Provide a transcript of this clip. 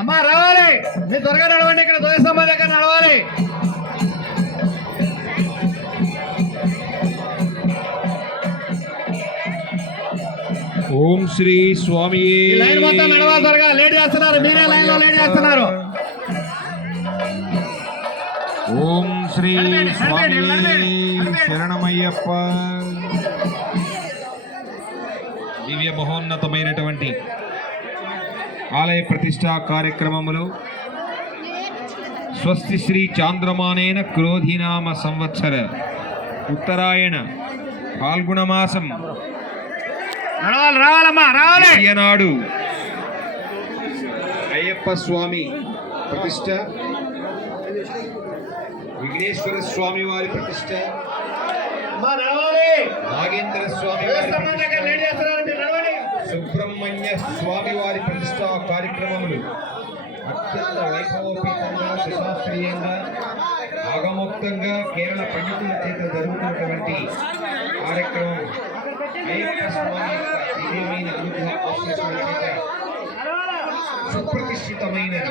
అమ్మా రావాలి. మీరు త్వరగా నడవండి ఇక్కడ ధ్వజస్తంభం దగ్గర నడవాలి? ఓం శ్రీ స్వామి లైన్ మొత్తం నడవాలి త్వరగా. లేట్ చేస్తున్నారు. మీరే లైన్లో లేట్ చేస్తున్నారు. ఓం శ్రీ స్వామి. శరణమయ్యప్ప. దివ్య మహోన్నతమైనటువంటి ఆలయ ప్రతిష్టా కార్యక్రమములు. స్వస్తి శ్రీ చాంద్రమానేన క్రోధినామ సంవత్సర ఉత్తరాయణ పాల్గొన మాసం. నడవాలి రావాలమ్మా రావాలి. నాడు అయ్యప్ప స్వామి ప్రతిష్ట. విఘ్నేశ్వర స్వామి వారి ప్రతిష్ట. నాగేంద్ర స్వామి వారి ధ్వజస్తంభం దగ్గర లేట్ ప్రతిష్ట చేస్తున్నారు మీరు నడవండి సుబ్రహ్మణ్య స్వామి వారి ప్రతిష్టా కార్యక్రమములు. అత్యంత వైభవోపేతంగా సుశాస్త్రీయంగా ఆగమోక్తంగా కేరళ పండితుల చేత జరుగుతున్నటువంటి కార్యక్రమం అయ్యప్ప స్వామి యొక్క దివ్యమైన అనుగ్రహ సుప్రతిష్ఠితమైనది